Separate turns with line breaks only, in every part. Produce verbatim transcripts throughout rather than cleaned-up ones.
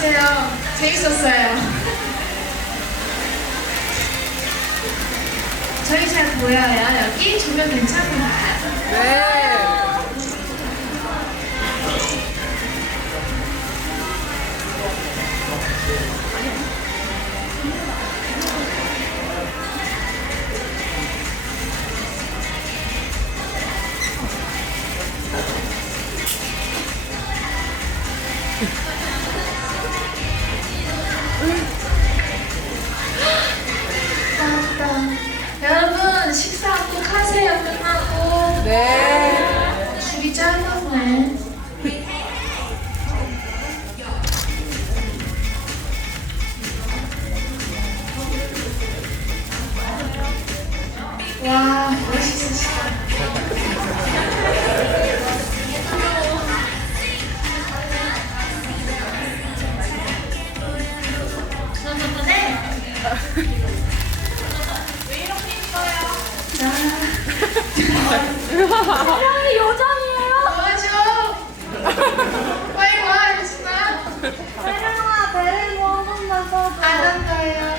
마세요. 재밌었어요. 저희 잘 보여요. 여기 조명 괜찮은가요?
네.
맞다. 여러분 식사 꼭 하세요. 끝나고.
네.
줄이 짧았네. 와 멋있으시다.
사랑이 요정이에요.
도와줘. 빨리 와 유진아.
사랑아 배를 한 번만 써줘.
안 한다요.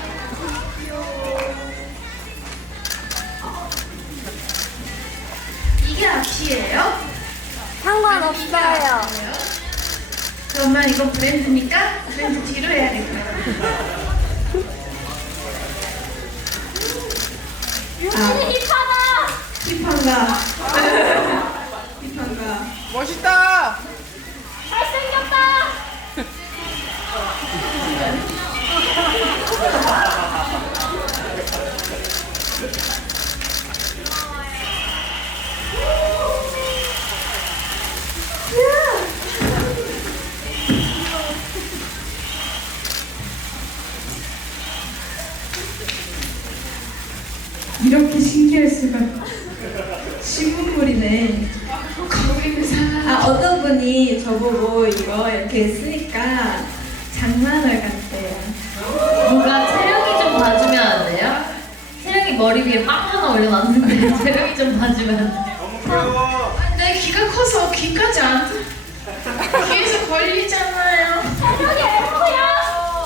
이게 앞이에요?
상관없어요.
그러면 이거 브랜드니까 브랜드 뒤로 해야겠다.
유진이 힙하다.
힙한가? 힙한가?
멋있다.
잘생겼다.
이렇게 신기할 수가. 신문물이네. 거기는 사람.
아, 어떤 분이 저보고 이거 이렇게 쓰니까 장난을 같대요.
누가 채령이 좀 봐주면 안 돼요? 채령이 머리 위에 빵 하나 올려놨는데 채령이 좀 봐주면 안 돼요?
너무 귀여워.
내 귀가 커서 귀까지 안 들. 귀에서 걸리잖아요.
채령이 엘프야.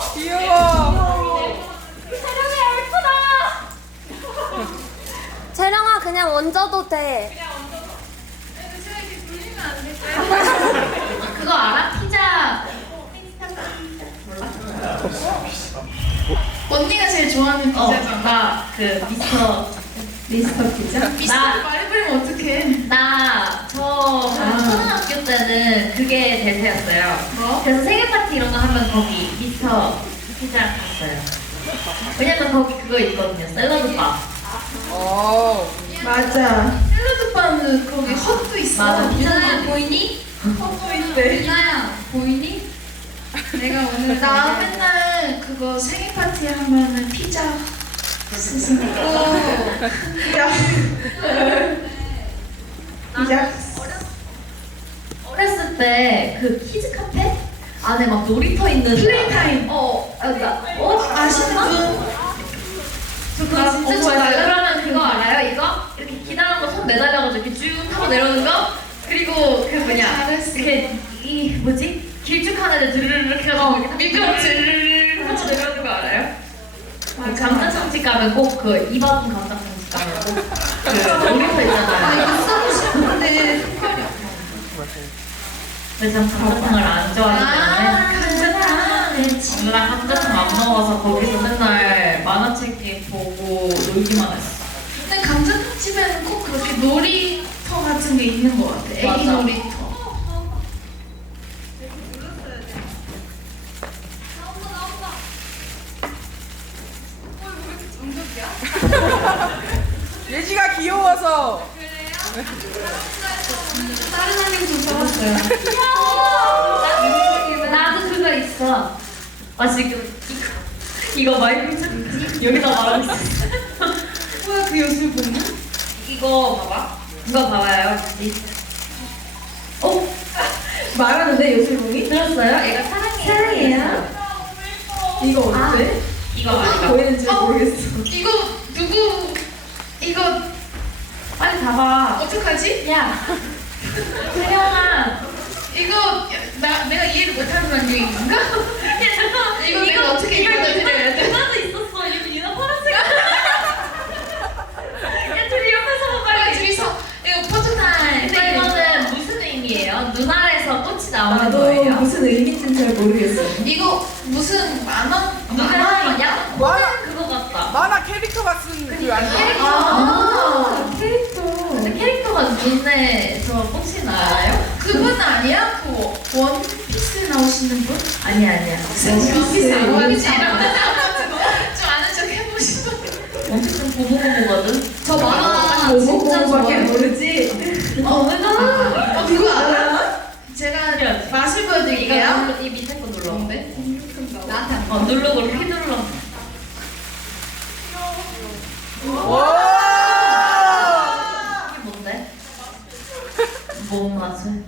귀여워.
채령이 엘프다. 채령아 그냥 얹어도 돼. 그거 알아? 피자.
언니가 제일 좋아하는
어,
피자잖아.
나 그 미스터
미스터 피자?
미스터
나-
말해버리면 어떡해.
나저
아.
초등학교 때는 그게 대세였어요.
뭐?
그래서 생일 파티 이런 거 하면 거기 미스터 피자 갔어요. 왜냐면 거기 그거 있거든요. 샐러드 바.
오.
맞아.
샐러드 바는 거기 헛도 있어.
맞아. 유나야 보이니?
헛도 있대.
유나야 보이니?
내가 오늘
나 맨날 그거 생일 파티 하면은 피자 스승이고. 야.
피자.
어렸을 때 그 키즈 카페 안에 막 놀이터 있는
플레이타임.
어, 아, 나, 어
아시는 분?
그거
나
진짜
엄청
좋아요.
좋아요.
그러면 그거 알아요? 이거 이렇게 기다란 거 손 매달려가지고 이렇게 쭉 타고 내려오는 거. 그리고 그 뭐냐
잘했어.
이렇게 이 뭐지 길쭉한 애들 드르르르 해가지고 이렇게
미끄럽지.
드르르르 하고 내려오는 거 알아요? 그
맞아.
감자탕집 가면 꼭 그 이바분 감자탕집 가면 꼭그 놀이터
아
있잖아요.
이거 쓰고 싶은데.
근데 전 감자탕을 안 좋아하기
아
때문에
감자탕.
엄마랑 감자탕 안 먹어서 거기서 맨날 만화책 보고 놀기만 했어.
근데 감자탕집에는 꼭 그렇게 놀이터 같은 게 있는 것 같아. 애기
맞아.
놀이터.
예지가 귀여워서.
다른 안경도 써봤어요.
나도 그거 있어. 아 지금 이거, 이거 마이크 찾지? 여기다 말하고 있어.
뭐야 그 요술 보면?
이거 봐봐. 이거 봐봐요. 이- 어?
말하는데 요술봉이?
들었어요? 얘가 사랑해.
사랑해요. 이거 어때?
이거 봐. 이거.
보이는지
어?
모르겠어.
이거 누구? 이거
빨리 가봐.
어떡하지?
야, 세영아.
이거 나 내가 이해를 못하는 안경인가?
그냥
어떻게
이걸
읽어드려야 돼?
누나도 있었어. 이거 유나 파란색. 야 둘이 옆에서 봐
빨리
빨리.
둘이서 이거 포토타임.
근데 이거는 무슨 의미예요? 눈알에서 꽃이 나오는
나도
거예요?
무슨 의미인지는 잘 모르겠어.
이거 무슨 만화?
눈알 약간
만화-
코는 그거 같다.
만화 캐릭터가 쓴 그 아니야?
아,
캐릭터.
근데 캐릭터가 눈에서 꽃이 나요?
그분 아니야? 그 원피스 나오시는 분?
아니야 아니야.
원피스 안
원피스.
보이지? 좀 아는 척 해보시고.
엄청 보보보거든.
저 만화 진짜
모모모모밖에
좋아해요.
모르지.
어 왜나?
어 그거 알아요? 제가 맛을 보여드릴게요.
이거 이 밑에 거 눌렀는데?
나한테 안
어 누르고 휘둘러.
와!
이게 뭔데? 뭔 맛을?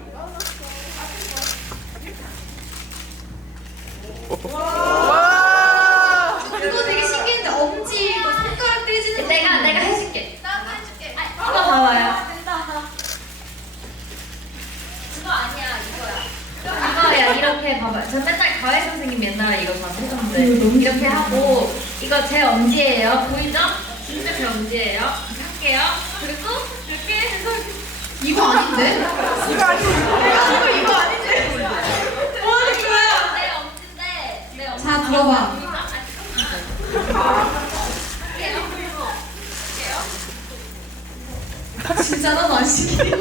와!
이거 되게 신기한데 엄지 이거 손가락 떼지는
내가 내가 해줄게.
나도 해줄게.
이거 봐봐요. 그거 아니야 이거야. 이거야 이렇게 봐봐요. 저 맨날 가회 선생님 옛날에 이거 다 해줬는데 이렇게 하고 이거 제 엄지예요. 보이죠? 진짜 제 엄지예요. 이렇게 할게요. 그리고 이렇게 해서
이거 아닌데?
이거 아니야.
이거 이거 아닌데?
뭐 하는 거야? 내 엄지인데 내 엄지.
자 들어봐. 진짜 나도 안 시키네. 내가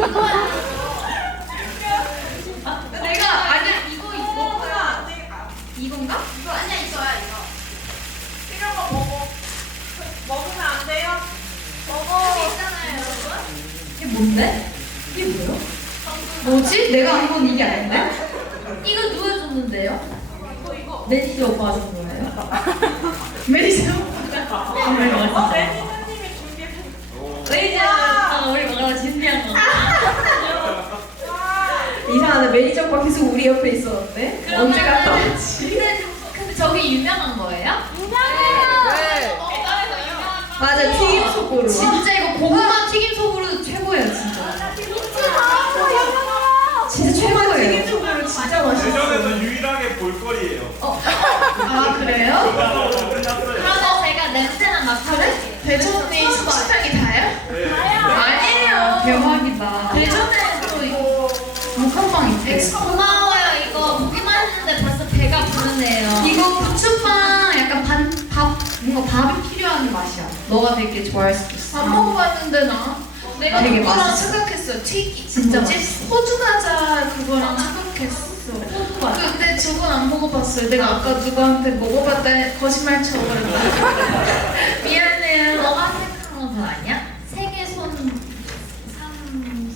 아니야 이거 이거구나. 이건가? 이거 아니야 이거야 이거.
이런 거 먹어. 먹으면 안 돼요?
여기 있잖아요 여러분.
이게 뭔데? 이게 뭐야?
뭐지? 내가 한 건 이게 아닌데?
이거 누가 줬는데요? 매니저 오빠 준 거예요?
메리스.
매니저 오빠가 우리 먹으러 준비한 거.
이상하네. 매니저 오빠 계속 우리 옆에 있었는데. 언제 갔다 왔지?
근데, 근데 저기 유명한 거예요?
네.
맞아. 튀김 속으로.
진짜 이거 고구마 튀김 소보루 최고예요 진짜.
진짜 최고예요. 튀김 속으로 진짜 맛있어.
대전에서 유일하게 볼거리예요.
아 그래요?
끝났어요.
그러면 제가 냄새나 맡아볼게요.
대전에 식당이 다요?
네.
아니에요.
대박이다.
대전에 또 이거 목한빵 있대.
고마워요. 이거 보기만 했는데 벌써 배가 부르네요.
이거 부추빵 약간 반, 밥 뭔가 밥이 필요한 맛이야. 너가 되게 좋아할 수도 있어. 안 먹어봤는데 나. 내가
되게
그거랑
맛있어.
생각했어. 튀기
진짜
뭐지?
맛있어.
호주 과자 그거랑 생각했어.
호두 맛.
근데 저건 안 먹어봤어요. 내가 아까 누구한테 먹어봤다 거짓말 쳐버렸다. 미안해요.
너가 생각한 거 아니야? 생애손 삼.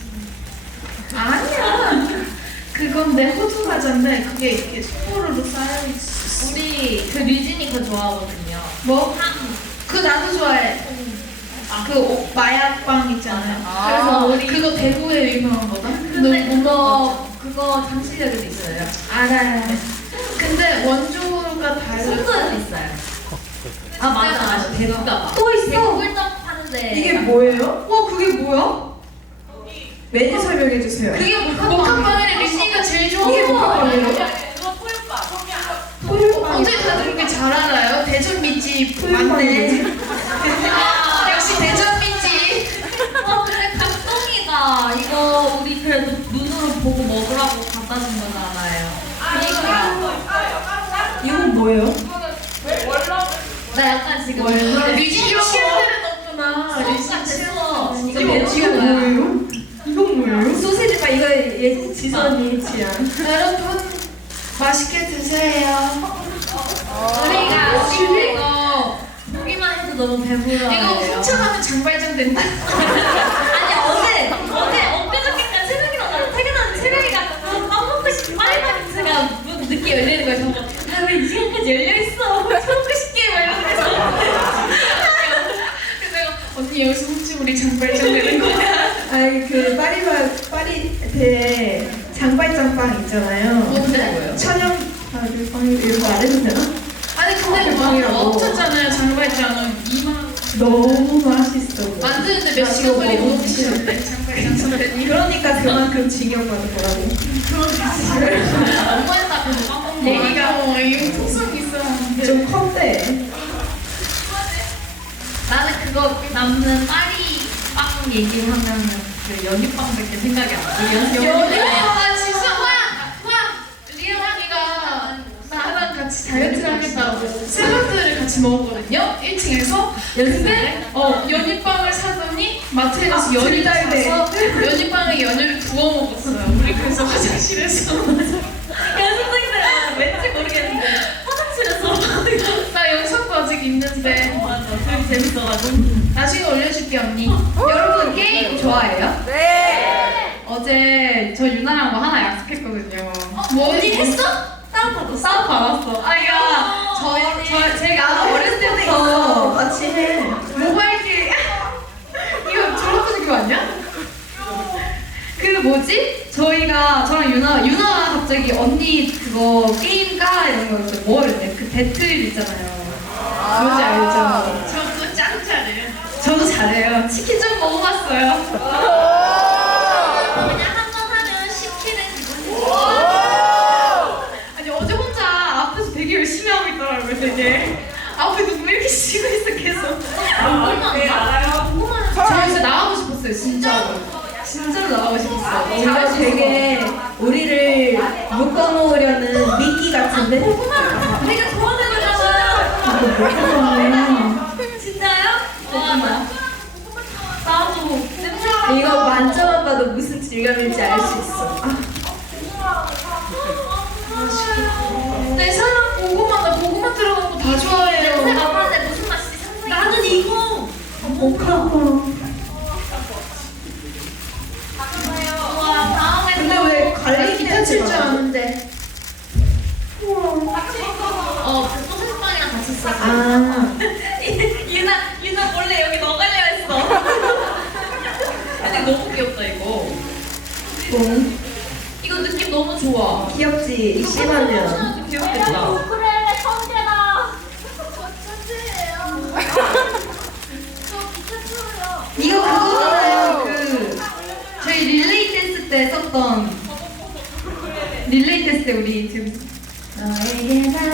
아니야. 그건 내 호두 과자인데 그게 이렇게 소보루로 쌓여 있어.
우리 그 류진이 그거 좋아하거든요.
뭐?
삼.
그 나도 좋아해. 그 오- 마약빵 있잖아요.
아.
그래서 우리 그거 대구에 유명한 거든.
근데 그거 그거 장시력에도 있어요.
알아요. 근데 원조가 달라.
송도에도 있어요. 아 맞아 맞아. 대구가
또 있어?
대구 꿀떡 파는데.
이게 뭐예요?
와 그게 뭐야?
메뉴 설명해 주세요.
그게 목한빵이래. 리신이가 제일 좋아하는
이게 목한빵이에요?
그거 꿀빵.
토요빵.
어떻게 다들 그렇게 잘 알아요? 대전 밑집 맞네. 역시 대전 밑집.
어 근데 감동이다. 이거 우리 그래도 눈으로 보고 먹으라고 갖다 준 거잖아요. 그러니까
이건 뭐예요?
나 약간 지금
류진이 치아들은 없구나.
수업
류진
같아
치아.
수업. 진짜
이거
배우는
이거
거야.
뭐예요? 이건 뭐예요? 소세지바 이거 예 지선이 취향.
여러분 맛있게 드세요.
우리가 지금 이거 보기만 해도 너무 배불러요.
이거 훔쳐가면 장발장 된다.
아니 어제 어제 엊그저께까지 새벽이랑 나랑 퇴근하는 새벽이가 어, 빵 먹고 싶 파리바게트가 뭐 늦게 열리는 거야. 저거 아왜 이 시간까지 열려 있어? 먹고 싶게 막 이러면서.
그래서 내가 언니 여기서 훔치면 우리 장발장 되는 거야.
아니 그 파리바 파리대 장발장빵 있잖아요.
뭔데?
천연 파리빵 이런 거 안 해도 되나?
아니 근데
빵이라고.
막 없었잖아요 장발장은 이만
너무 맛있어.
만드는데 몇 시간 걸리고
너무
훔치는데 장발장 선배님.
그러니까 그만큼 징역받을 거라고.
엄마가 그래서 빵 먹는 거.
얘기가 뭐 이거 특성 있어.
좀 컸대.
나는 그거 남는 파리 빵 얘기하면은 그 연유빵밖에 생각이 안 나. 연
연유 아 진짜 와와 리오 언니가 나랑 같이 다이어트를 하겠다고 샐러드를 같이 먹었거든요. 일 층에서 근데 어 연유빵을 사더니 마트에 가서
아,
연유를
진짜네.
사서 연유빵에 연유를 부어 먹었어요. 우리 그래서 화장실에서
연습생들 왠지 모르겠는데 화장실에서
나 영상도 아직 있는데
맞아 되게 재밌어가지고.
나중에 올려줄게 언니. 여러분 게임 좋아해요?
네.
어제 저 유나랑 뭐 하나 약속했거든요. 뭐
언니
했어?
했어? 다운 받았어?
싸움 받았어. 아, 그러니까 저희 저 제가 어렸을 때부터
같이 해.
모바일 게임 이거 졸업한 느낌 아니야? 그 뭐지? 저희가 저랑 유나 유나가 갑자기 언니 그거 게임 까 이런 거 있죠. 뭐 이랬대? 그 배틀 있잖아요. 뭔지 알죠?
저도 짱 잘해요.
저도 잘해요. 치킨 좀 먹어봤어요.
그냥 한 번 하면 시키는 기분이
아니 어제 혼자 앞에서 되게 열심히 하고 있더라고요. 되게 앞에 누구 이렇게 쉬고 있어 계속.
궁금한
네, 알아요.
궁금한
저 진짜 나가고 싶었어요. 진짜로. 진짜로 나가고 싶었어요.
뭔가 되게 우리를 묶어놓으려는 미끼 같은데?
우리가 좋아하는 거잖아. 진짜요? 와, 나도 냄새.
이거 만져만 봐도 무슨 질감인지 알 수 있어.
내 사랑 고구마 나 고구마 들어간 거 다 좋아해요.
냄새 맡았는데 무슨 맛인지 상상이. 나는 이거.
목하고.
와, 다음에
근데 왜
나
갈릭
기타 칠 줄 아는데.
어, 그 소세지빵이랑 같이 써.
아,
유나, 유나 원래 여기 너 갈려 했어. 근데 너무 귀엽다 이거.
뭐
이거 느낌 너무 좋아.
귀엽지? 심하면.
도 귀엽겠다.
우크렐레 천재다. 저 천재예요. 저 기타 쳐요.
이거 그거잖아요. 그 저희 릴레이 댄스 때 썼던 릴레이 댄스 때 우리 지금 너에게 난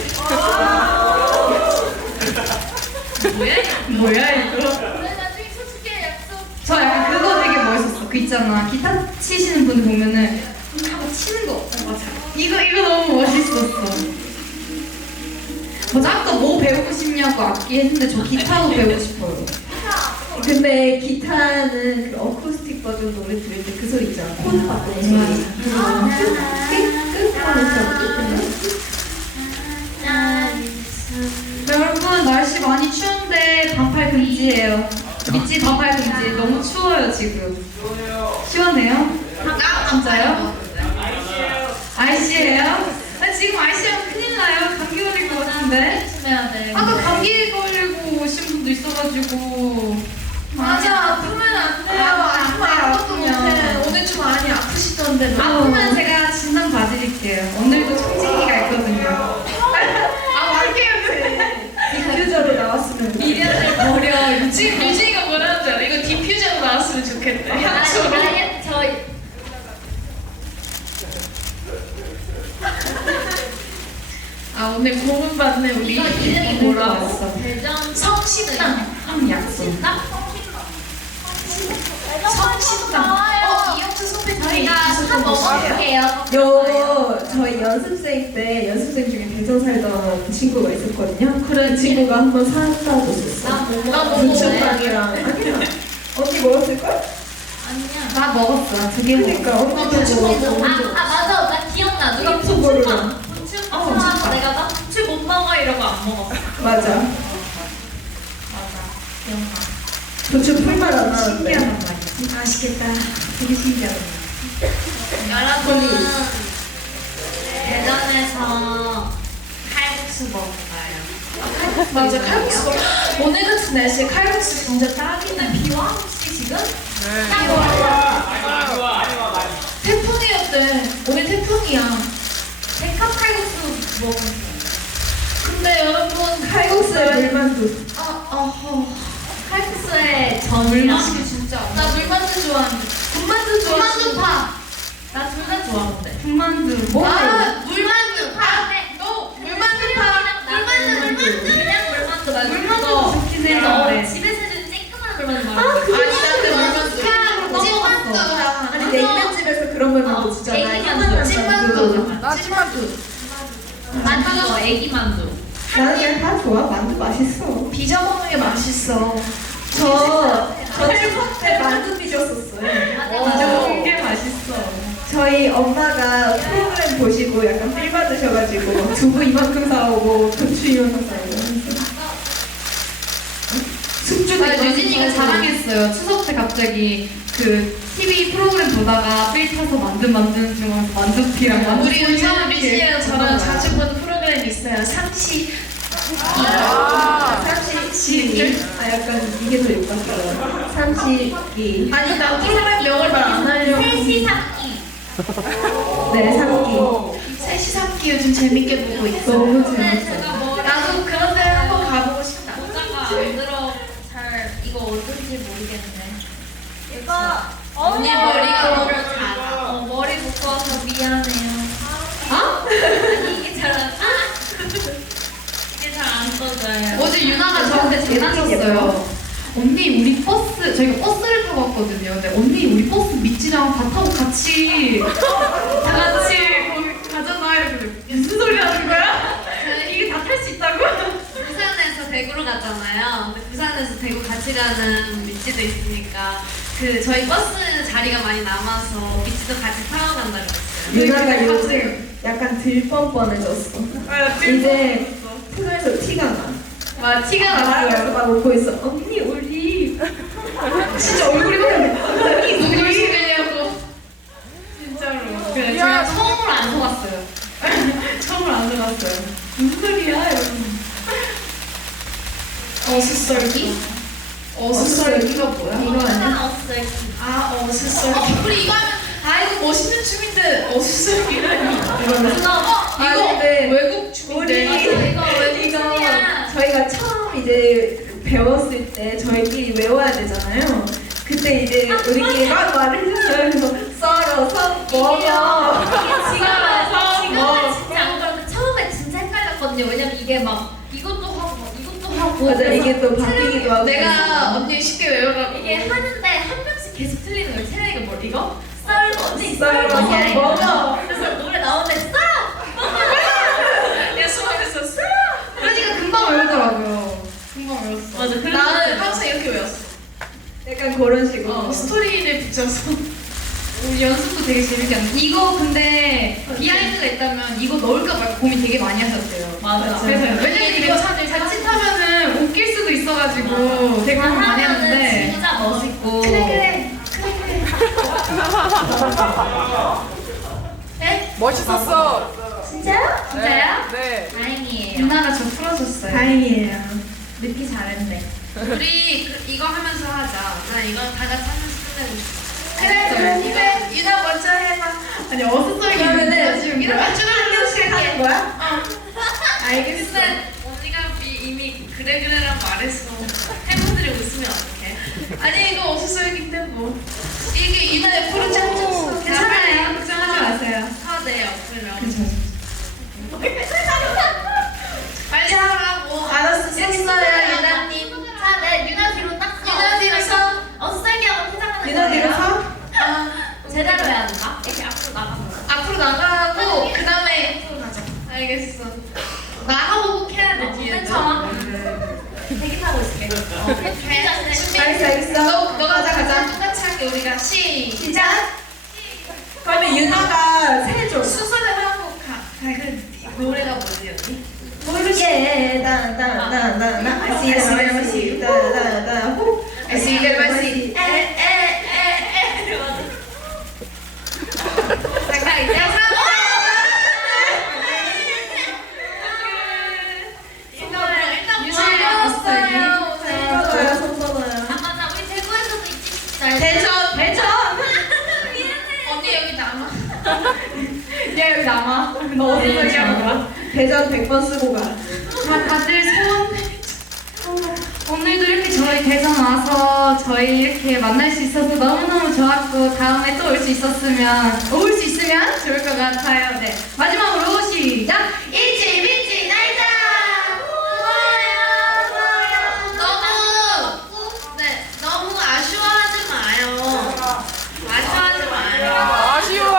뭐야?
뭐야 이거?
우리 나중에 솔직히 약속.
저 약간 그거 되게 멋있었어. 그 있잖아. 기타 치시는 분들 보면은 하고 치는 거. 어, 맞아. 이거 이거 너무 멋있었어. 맞아. 아까 뭐 배우고 싶냐고 악기 했는데 저 기타도 배우고 싶어요.
근데 기타는 그 어쿠스틱 버전 노래 들을 때 그 소리 있잖아. 코드 바꾸는 소리. 끝끝 하면서.
여러분 날씨 많이 추운데 반팔 금지예요. 믿지 반팔 금지. 너무 추워요 지금. 시원해요? 아 진짜요? 아이씨예요? 나 지금 아이씨하면 큰일 나요. 감기 걸릴 것 같은데.
조심해야 돼.
아까 감기 걸리고 오신 분도 있어가지고.
맞아, 아프면 안 돼요. 아프면 아무것도 못해. 오늘 좀 많이 아프시던데.
아프면 제가 진단 봐드릴게요. 오늘도 청진기가 있거든요.
아, 말게요.
디퓨저로 나왔으면.
미련을 버려. 지금 유진이가 뭐라는 줄 알아? 이거 디퓨저로 나왔으면 좋겠대.
아니,
향초로.
아니, 저
아 오늘 고문받네 우리.
이거 이름이
뭐라
뭐라고?
왔어?
대전
성식당 약속.
식당?
성식당. 어 이영수 선배
저희가 다 먹어볼게요.
요 저희 연습생 때 연습생 중에 대전 살던 친구가 있었거든요. 그런 친구가 한 번 사다 줬었어.
나못
나
먹어.
못
부침빵이랑 아니야. 언니 먹었을 걸?
아니야.
나 먹었어. 두 개 먹었어.
그러니까 언니도
아,
먹어.
아 맞아. 나 기억나. 누가
이거 모르나?
부침빵. 부침빵 사와서 내가 나 부침 못 먹어 이러고 안 먹었어.
맞아.
맞아. 기억나.
부추 풀맛 안 나는데.
신기하단 말이야. 맛있겠다. 되게 신기하다.
여러분 대전에서 칼국수 먹어요.
맞아 칼국수. 오늘 같은 날씨에 칼국수 진짜 딱이네.
비와 혹시 지금?
아니 와, 아니 와, 아니 와, 많이.
태풍이었대. 오늘 태풍이야.
백합 칼국수 먹었어.
근데 여러분
칼국수에 물만두.
아 어허.
칼국수에
물
전이랑
마시기 진짜. 나 물만두 좋아하는데. 군만두 좋아하는데. 군만두 파.
나 둘 다 좋아하는데.
군만두.
뭐?
아 물만두 파. 너 물만두 파. 물만두
그러면
어,
뭐 진짜
애기
나
만두.
찐만두.
나
찐만두.
만두, 애기 만두.
나는 그냥 다 좋아. 만두 맛있어.
빚어 먹는 게 맛있어.
저, 저 추석 때 만두 빚었었어요.
맞아,
오.
맞아.
먹는 게 맛있어.
저희 엄마가 프로그램 보시고 약간 필 받으셔가지고 두부 이만큼 사오고 고추 이만큼 사오고 숙주도
아,
이만큼
유진이가
사오고.
자랑했어요. 추석 때 갑자기 그 티비 프로그램 보다가 필 타서 만든 만드는 중에서 만두피랑 만두
우리 은서는 미진이랑 저랑
먹어요.
자주 보는 프로그램 있어요. 삼시.
아.
삼십이. 아 약간 이게 더 욕같아요. 삼십이.
아니 나 프로그램 명을 말 안 하려고.
셋이 삼기.
네, 삼기.
셋이 삼기 요즘 재밌게 보고 있어.
너무
근데
재밌어.
제가 뭐
나도 그런 데 한번 가보고 싶다.
모자가 안 들어 잘 이거 어딘지 모르겠네. 이거
언니 머리가 너무
작아. 어, 머리 묶어서 미안해요.
아?
아니 이게 잘 안. 아! 이게 잘 안 떠져요.
어제 유나가 저한테 장난쳤어요. 언니 우리 버스 저희가 버스를 타고 왔거든요. 근데 언니 우리 버스 미치랑 다 타고 같이 다 같이 거기 가잖아. 이러고 무슨 소리 하는 거야? 이게 다 탈 수 있다고?
부산에서 대구로 갔잖아요. 근데 부산에서 대구 같이 가는 미치도 있으니까 그 저희 버스 자리가 많이 남아서 미치도 같이 타고 간다고 했어요.
유나가 요즘 약간 들뻔뻔해졌어. 이제 표정에서 티가 나.
와 티가
말하면서
났어요.
막 웃고 있어. 언니 우리
진짜 얼굴이 막 언니 누구 열심히냐고. 진짜로. 그래 제가 처음으로 안 속았어요. 처음으로 안 속았어요. 무슨 소리야? 이러면서.
어슷썰기? 어슷썰기가 뭐야?
이거 아니야?
없어요.
아 어슷썰기. 어, 우리 이거 하면 아 이거 멋있는 춤인데 어슷썰기라니.
이거는
이거
아,
이거
근데
외국
우리
춤인데.
이거 왜
이거
춤이야?
저희가 처음 이제 배웠을 때 저희끼리 외워야 되잖아요. 그때 이제 우리끼리 막 말을 했어요. 그래서 썰어서 먹어.
이게 지금은 지금은
뭐.
진짜 안 그런데 처음에 진짜 헷갈렸거든요. 왜냐면 이게 막 이것도 하고 막 이것도 하고
맞아,
그래서
이게 또 바뀌기도 하고.
내가 언니 쉽게 외우라고.
이게 하는데 한 명씩 계속 틀리는 거예요. 채영이가 뭐 이거 썰고 언니
썰고
썰고
먹어.
그래서 노래 나오는데 썰어
야 수학에서 썰.
그러니까 금방 외우더라고요. 금방 외웠어.
맞아. 그래서
나는 항상 이렇게 외웠어.
약간 그런 식으로.
어, 스토리를 붙여서.
우리 연습도 되게 재밌게 하는. 이거 근데 비하인드가 있다면 이거 넣을까 말까 고민 되게 많이 하셨대요.
맞아.
그래서 왜냐면
이게
이거
괜찮을
자칫하면은 웃길 수도 있어가지고 되게 고민 많이
하면은
했는데.
진짜 멋있고
그래.
네?
멋있었어.
진짜요? 진짜요?
네.
다행이에요.
유나가 저 풀어줬어요.
다행이에요.
느끼 잘했네.
우리 그, 이거 하면서 하자. 나 이거 다 같이 하면서 끝내고 싶어.
그래,
그래, 그래. 유나 먼저 해봐.
아니 어슷썰기
그러면은
지금
이렇게 쭉
한 명씩 하는 거야?
알겠어. 근데 언니가 미- 이미 그래 그래랑 말했어. 팬분들이 웃으면 어떡해? 아니 이거 어수선인데 뭐. 이게 유나 옆으로 짱짱.
괜찮아요. 걱정하지 마세요.
아네 옆으로.
괜찮아요.
빨리 하라고. 알았어. 됐어요 유나님.
자, 네 유나 뒤로 딱 서.
유나 뒤로 서.
어슷썰기하고 퇴장하는
유나 뒤로
거예요.
서?
아,
제대로 해야 된다. 이렇게 앞으로 나가서.
앞으로 나가고 그 다음에 앞으로 가자. 알겠어. 나가보고 해야 돼 뒤에.
괜찮아. 대기 타고 있을게. 준비 자신해. 준비.
알겠어, 알겠어.
너 너가 가자 가자. 똑같이 할게 우리가 시.
시작. 그러면 유나가 세줘.
순서대로 하고 가. 그 노래가 뭐지 언니?
모르게 나나나나나 I see the mercy 나나나 호
I see the mercy.
에에에에.
잠깐 이제 사.
손 써봐요.
아 맞아. 우리 대구에서도 있지. 잘.
대전 대전.
미안해.
언니 여기 남아.
야 여기 남아. 너 어슷썰기 하는 거야?
대전 백 번 쓰고 가.
다 다들 소원. 오늘도 이렇게 저희 대전 와서 저희 이렇게 만날 수 있어서 너무너무 좋았고 다음에 또 올 수 있었으면 올 수 있으면 좋을 것 같아요. 네 마지막으로 시작.
일지 일지 날자.
너무 네 너무 아쉬워하지 마요. 아쉬워하지 마요.
아쉬워.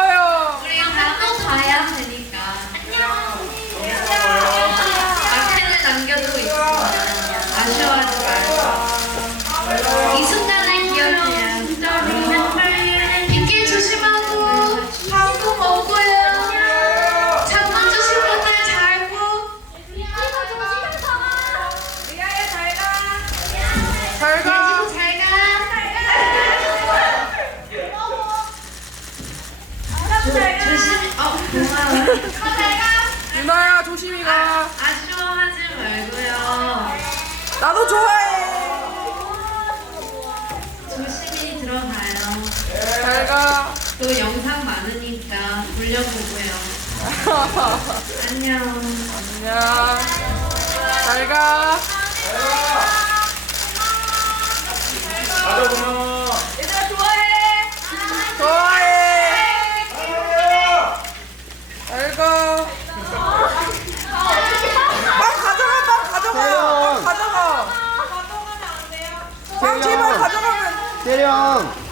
조심히. 어 고마워.
유나야 조심히 가.
아쉬워하지 말고요.
나도 좋아해.
조심히 들어가요.
잘 가.
또 영상 많으니까 돌려보고요. 안녕.
안녕. 잘 가.
가자 고마워.
좋아해. 잘 가. 빵 가져가, 빵 가져가. 빵 가져가. 빵 제발 가져가면.
세령.